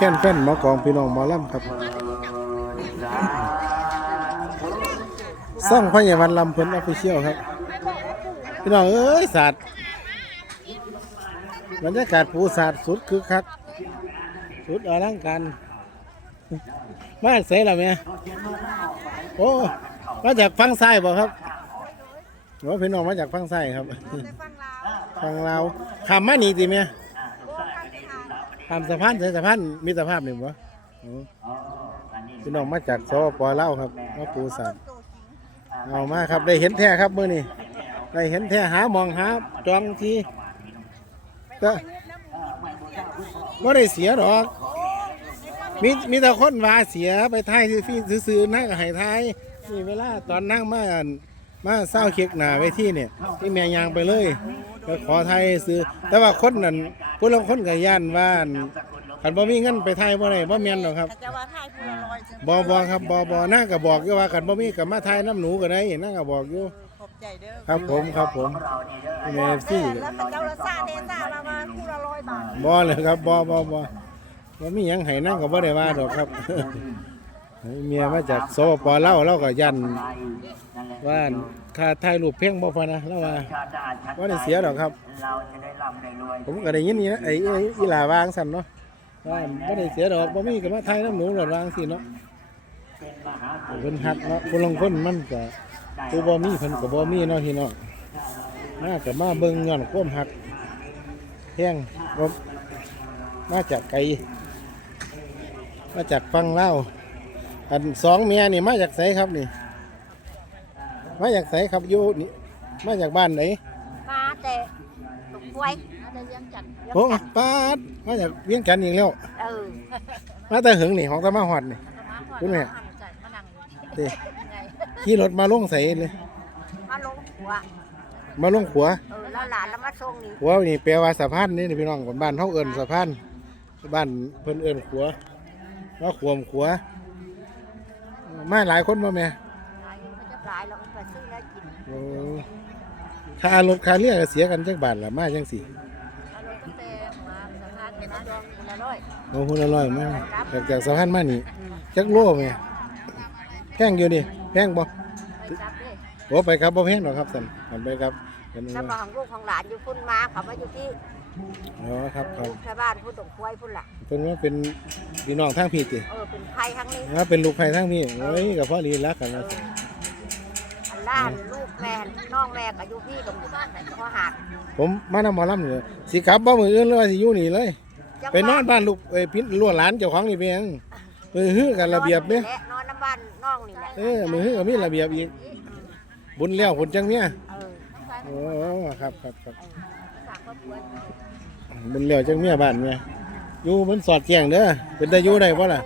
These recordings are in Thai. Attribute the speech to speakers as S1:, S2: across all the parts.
S1: ค้นแฟนหมอกองพี่น้องหมอลำครับซ่องพญาวันลำเพิ่นออฟฟิเชียลครับ พี่น้องเอ้ยศาสตร์บรรยากาศภูศาสตร์สุดคือคักสุดอลังการมาจากไสล่ะแม่โอ้มาจากฝั่งซ้ายบ่ครับโอ้พี่น้องมาจากฝั่งซ้ายครับฝั่งลาวข้ามมานี่ติแม่ ข้ามสะพานใส่สะพานมีสภาพหนี่บ่โอ้พี่น้องมาจากสปปลาวครับมาปูสตร์เอามาครับได้เห็นแท้ครับเมื้อนี้ได้เห็นแท้หามองหาจองทีก็บ่ได้เสียดอกมีมีแต่คนว่าเสียไปไทยซื้อๆนั่งให้ไทยนี่เวลาตอนนั่งมามาเศร้าเค้กหนาไว้ที่เนี่ยที่แม่ยางไปเลยก็ขอไทยซื้อแต่ว่าคนนั้น ผู้ลางคนกับย่านว่าอั่นคันบ่มีเงินไปไทยบ่ได้บ่แม่นหรอกครับ
S2: จะว่าให้ผู้ละร้อยจัง
S1: บ่บ่ครับบ่บ่น่าก็บอกอยู่ว่าคันบ่มีก็มาไทยน้ำหนูก็ได้น่าก็บอกอยู่
S2: ขอบใจเด้อ
S1: ครับผมครับผมแม่ซี่
S2: แล้วมันเจ้าละซาเดซ่ามาว่าผู้ละร้อยบาท
S1: บ่เลยครับบ่บ่บ่บ่มีหยังให้นั่งก็บ่ได้ว่าดอกครับเมียมาจากสปปลาวเราก็ยันว่าค่าถ่ายรูปเพียงบ่พอนะแล้วว่าว่าได้เสียดอกครับ ผมก็ได้ยินนี่นะไอ้ไอ้อีหลาวางสั่นเนาะว่าบ่ได้เสียดอกบ่มีก็มาถ่ายน้ำหนูหลอดวางสิเนาะเพิ่นฮักเนาะคนลางคนมันก็ผู้บ่มีเพิ่นก็บ่มีเนาะพี่น้องมาก็มาเบิ่งย้อนความฮักแพงบ่มาจากไกลมาจากฟังเล่าวอันสองเมียนี่มาจากไสครับนี่ มาจากไสครับอยู่นี่มาจากบ้านไหน
S2: มาแต่ตกไว้มาแต่ยังจัด
S1: โอ้ป้าดมาจากเวียงจันทน์อีกแล้ว
S2: เออ
S1: มาแต่หึงนี่ของตะมาหอดนี่ คุณแม่
S2: มานั่งอยู่
S1: เด้
S2: ไง
S1: ขี่รถมาลงใส่เลย
S2: มาลงหัว
S1: มาลงขัว
S2: เออแล้วหลานแล้วมาส่งนี่
S1: ขัวนี่แปลว่าสะพานนี่นี่พี่น้องบ้านเฮาเอิ้นสะพานบ้านเพิ่นเอิ้นขัวว่าขวมขัวมาหลายคนบ่แม่
S2: หลายมันจะหลายแล้วมันไปซื้อแล้วกิน
S1: โอ้ค่ารถค่าเรือก็เสียกันจักบาทละมาจังสี่
S2: เอาลงตั้งแต่หัวสะพานนะดองคน ละร้อย
S1: โอ้หุ่นอร่อยมากจากจากสะพานมานี่จักโลแม่แพงอยู่นี่แพงบ่
S2: ไปจับเลย
S1: โอ้ไปครับบ่แพงหรอกครับสั่นมันไปครับเป็น
S2: สมองลูกของหลานอยู่พุ่นมาเขามาอยู่ที่
S1: อ๋อครับครับ
S2: ลูกชาวบ้านพุ่นตกควายพุ่นล่ะ
S1: เพิ่นว่าเป็นพี่น้องทางพี่ติ
S2: เออเป็นไผ่ทั้งนี้
S1: ว่าเป็นลูกไผ่ทางพี่โอ้ยกับพ่อลีรักกันนะ
S2: อันล้านลูกแม่น้องแม่ก็อยู่พี่กับหมู่บ้านไหนพอหัก
S1: ผมมานำหมอลำเนี่ยสิกลับบ่มื้ออื่นเลยว่าสิอยู่นี่เลย ไปนอนบ้านลูกเอ้ยพี่ล้วนหลานเจ้าของนี่เพียงไปฮื้อกันระเบียบเด้
S2: นอนน้ำบ้านน้องนี่แหละ
S1: เออมือฮื้อก็มีระเบียบอีก บุญแล้วผลจังเมีย
S2: เออ
S1: โอ้ครับครับครับ
S2: ฝากครอบครัว
S1: บุญแล้วจังเมียบ้านเมียอยู่มันสอดแจ้งเด้อเป็นได้อยู่ได้บ่ล่ะ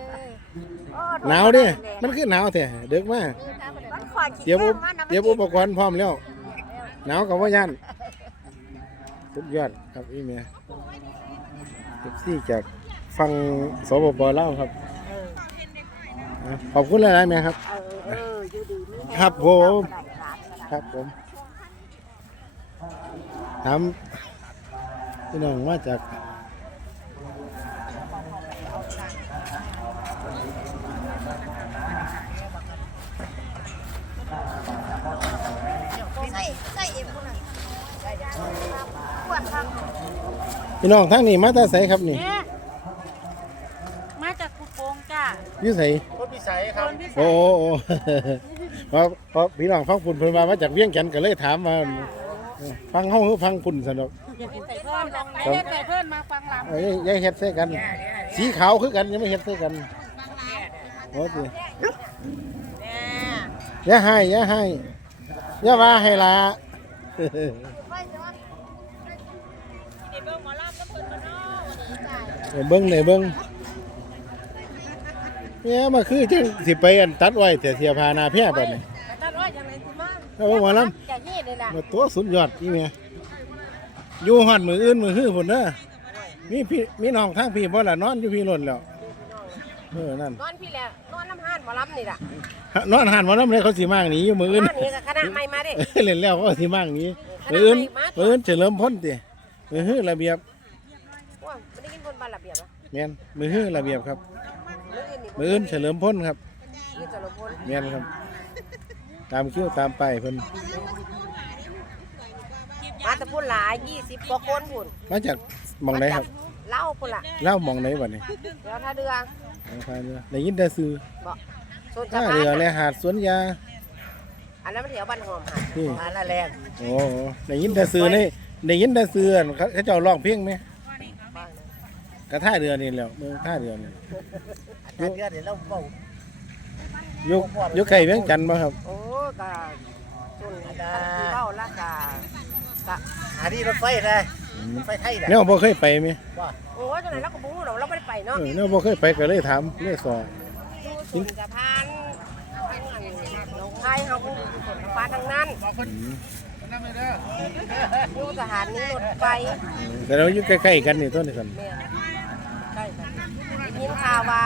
S1: หนาวเด้มันคือหนาวแท้เด็กมา
S2: มันขอด
S1: เตรียมอุปเตรียมอุปกรณ์พร้อมแล้วหนาวกับว่ายันสุดยอดครับอีเมีย เอฟซีจากฟังสปปลาวครับ
S2: เออ
S1: อะขอบคุณหลายๆแม่ครับ
S2: เออเอออยู่ดีมีแฮง
S1: ครับผม
S2: ได้ร้านก็ได้
S1: ครับผมถามพี่น้องว่าจาก
S2: ใส่ใส่เอ็มพุ่นน่ะได้เดี๋ยวป วดครับ
S1: พี่น้องทั้งนี้มาแตาใสครับนี่
S3: เนี่ยมาจากกุโปงจ้า
S1: อยุ่ใส
S3: คนพิเศ
S1: โอ้
S3: ษ
S1: โอ้โอ้ เพราะเพราะพี่น้องฟังคุณเพิ่นมามาจากเวียงแก่นก็เลยถามมาเออฟังเฮาหรือฟังคุณสนุก
S3: ใส่เพื่อนไม่ได้ใส่เพื่อนมาฟังลำ
S1: เอ้ยยายเฮ็ดใส่กัน สีขาวคือกันยังไม่เฮ็ดใส่กันโอ้ติ
S3: เนี่ย
S1: อย่าให้อย่าให้อย่าว่าให้ละ
S3: เดี๋ยวเบิ่งหมอลำก็เพิ่นมาเนาะ
S1: เออเบิ่งได้เบิ่งเนี่ยมาคือจังสิไปอันตัดไว้แต่เสียพาหนาแพร่บัดนี้
S3: แต่ตัดว่าอย่างไรสิมา
S1: เอาบ่หมอล
S3: จะนี่เลยล่ะำ
S1: มาตัวสุดยอดนี่แม่อยู่ฮอดมืออื่นมือฮื้อพุ่นเด้อมีพี่มีน้องทางพี่บ่ล่ะนอนอยู่พี่ล้นแล้วเออนั่น
S3: นอนพี่แหละนอนน้ำห้านหมอลำนี่ล่ะ
S1: นอนหันหมอลำเลยเขาสิมากหนีอยู่มืออื่น
S3: บ้านนี้ก็คณะใหม่มาเด้
S1: เล่นแล้วก็สิมากหนีมืออื่นมืออื่นเฉลิมพ้นติมือฮื้อระเบียบ แม่นมือฮื้อระเบียบครับ
S3: มื้ออื่นนี่
S1: มืออื่นเฉลิมพลครับ
S3: นี่จะลงพล
S1: แม่นครับ ตามคิวตามไปายเพิ่น
S3: มาแตะพุ่นหลาย20กว่าคนพุ่น
S1: มาจากหมองไหนครับ
S3: เล่าพุ่นล่ะ
S1: เล่าหมองไหนบัดนี้
S3: เดี๋ยวถ้าเดือ
S1: ทางพายเรือได้ยินแต่ซื้อ
S3: ส่วน
S1: ท่า
S3: สะพา
S1: เรือนและหาดสวนยา
S3: อันนั้นมันแถวบ้านหอมค่ะ
S1: นี่
S3: อันนั้นแรง
S1: โอ้โหได้ยินแต่ซื้อนี่ได้ยินแต่ซื้ออั่นเขาเขาเจ้าร้องเพลงไหม
S3: บ้างนะ
S1: กระท่าเรือนี่แหล้วเมืองท่าเรือนี่
S3: อันนั้นเดือเดี๋ยวเราเบา
S1: อยุยุไก่เวียงจันทน์บ่ครับ
S3: โอ้ก็ส่วนที่เบ้าละกะกะ
S4: อันนี้รถไฟนะรถไฟไทยนะ
S1: แนวบ่เคยไปไหม
S3: โอ้ยจังไหนเราก็บ่รู้เราเราไม่ได้ไปเนาะ
S1: เออแนวบ่เคยไปก็เลยถามเลยสอน
S3: อยู่ส่วนสะพานทางอันหนองคายเฮาก็อยู่ส่วนสะพานทางนั้น
S1: อืม
S3: อยู่สถานีรถไฟ
S1: แต่เราอยู่ใกล้ๆกันนี่ต้นนี่ครับ
S3: แม่ วว่า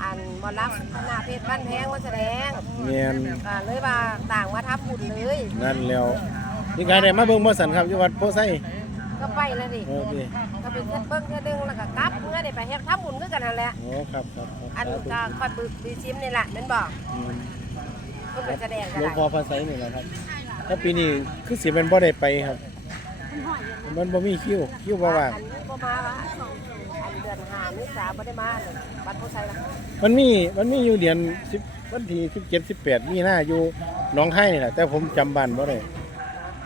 S3: อันบ่รับหน้าเพชรบ้านแพงมาแสดง
S1: แม่น
S3: ก็เลยว่าต่างมาทับบุญเลย
S1: นั่นแล้วนี่การได้มาเบิ่งบ่สันครับอยู่วัดโพไซ
S3: ก็ไปแล้วดิ
S1: โอเค
S3: ก็ไปเฮ็ดเบิ่งเฮ็ดดึงแล้วก็กลับเมื่อได้ไปเฮ็ดทำบุญคือกันนั่นแหละ
S1: โอ้ครับครับครับ
S3: อันก็ค่อยปึกดีซิมนี่แหละแม่นบ่
S1: อืม
S3: เพิ่นไปแสดงกัน
S1: หลวง
S3: ได้
S1: พ่อพระไสนี่แหละครับถ้าปีนี้คือสิเป็นบ่ได้ไปครับมันบ่มีคิวคิวบ่ว่าง
S3: ดือนห้าเมษาบ่ได้มาเลยบัดผู้ใส่ละ
S1: มันมีมันมีอยู่เดือน10วันที่17 18มีนาอยู่หนองไห้นี่แหละแต่ผมจำบ้านบ่ได้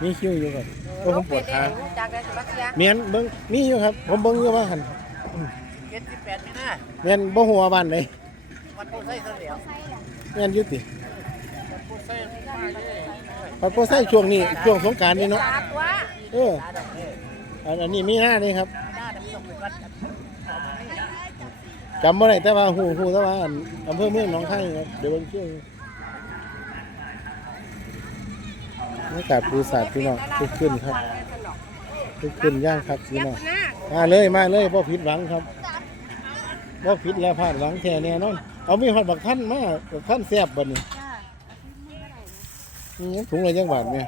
S1: มีคิวอยู่ครับเพราะผมปวดขา
S3: จากได้สมัครเสีย
S1: เมียนเบิ่งมีอยู่ครับ ผมเบิ่งอยู่ว่าหั่น
S4: เจ็ดสิบแปดมีนา
S1: เมียนบ่ฮู้ว่าบ้านใด
S4: วัดโพไซเสลียว
S1: เมียนอยู่ติ
S4: วัดโพไซมาเลย
S1: พอพอใส่ช่วงนี้ช่วงสงกรานต์นี่เนาะ
S3: ตาตัว
S1: เออ
S4: ตาดอกเนี่ย
S1: อันอันนี้มีหน้านี่ครับ
S4: หน้าดำต้องเป็นวัดกันเอามาให้นะ
S1: จำบ่ได้แต่ว่าฮู้ฮู้แต่ว่าอันอำเภอเมืองหนองคายครับเดี๋ยวเบิ่งคิวบรรยากาศปูสาดพี่น้องคึกขึ้นครับคึกขึ้นย่างครับพี่น้องมาเลยมาเลยบ่ผิดหวังครับบ่ผิดแล้วพลาดหวังแท้แน่นอนเอามีฮอดบักท่านมาบักท่านแซ่บบัดนี้นี่ถุงละจังบาทเนี่ย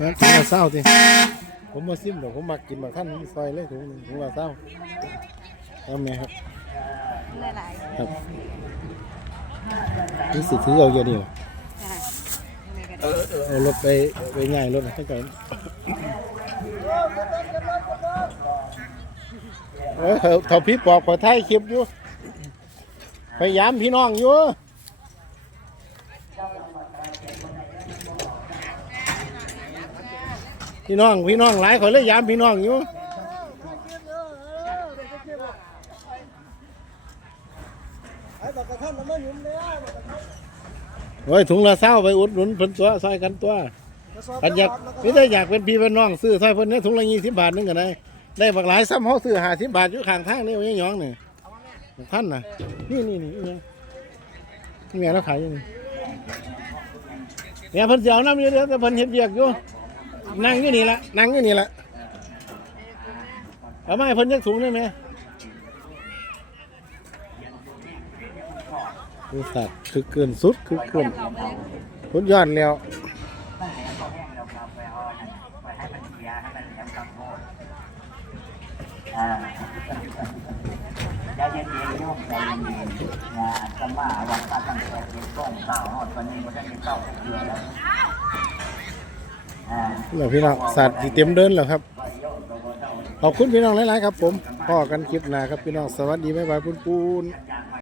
S1: นะถุงละเศร้าสิผมมาซิมดอกผมมักกินบักท่านมีซอยเลยถุงหนึ่งถุงละเศร้าเอาแม่ครับ
S5: หลาย
S1: ครับนี่สิถือเอาอย่างนี้เหรอเอารถไปไปง่ายรถให้ก่อนเอ้ยเขาเขาพี่ปอบขอถ่ายคลิปอยู่พยายามพี่น้องอยู่ พี่น้องพี่น้องหลายคนเลยยามพี่น้องอยู่โอ้ยถุงละเศร้าไปอุดหนุนเพิ่นตัวซอยกันตัวอันอยากนี่ได้อยากเป็นพี่เป็นน้องซื้อซอยเพิ่นเนี่ยถุงละยี่สิบบาทนึงกันได้ได้บักหลายซ้ำเขาซื้อหาสิบบาทอยู่ข้างทางนี่ย่างหยองนี่ท่านน่ะนี่นี่นี่นี่นี่แม่เราขายอยู่นี่เนี่ยเพิ่นสิเอาน้ำอยู่เดียวแต่เพิ่นเฮ็ดเวียกอยู่ นั่งอยู่นี่ละนั่งอยู่นี่ละเอาไมาให้เพิ่นยักถุงได้ไหมดูสัตว์คือเกินสุดคือเกินสุดยอดแล้ว
S4: อ่าใจเย็นๆโยมใจเย็นๆนะอาตมาวันตั้งแต่เป็นต้นข้าวหอดวันนี้มันได้เป็นข้าเกลือแล้ว อ่า
S1: แล้วพี่น้องสัตว์ที่เต็มเดินแล้วครับ ขอบคุณพี่น้องหลาย ๆ ครับผมพ่อกันคลิปหน้าครับพี่น้องสวัสดีบ๊ายบายปุ้นปูน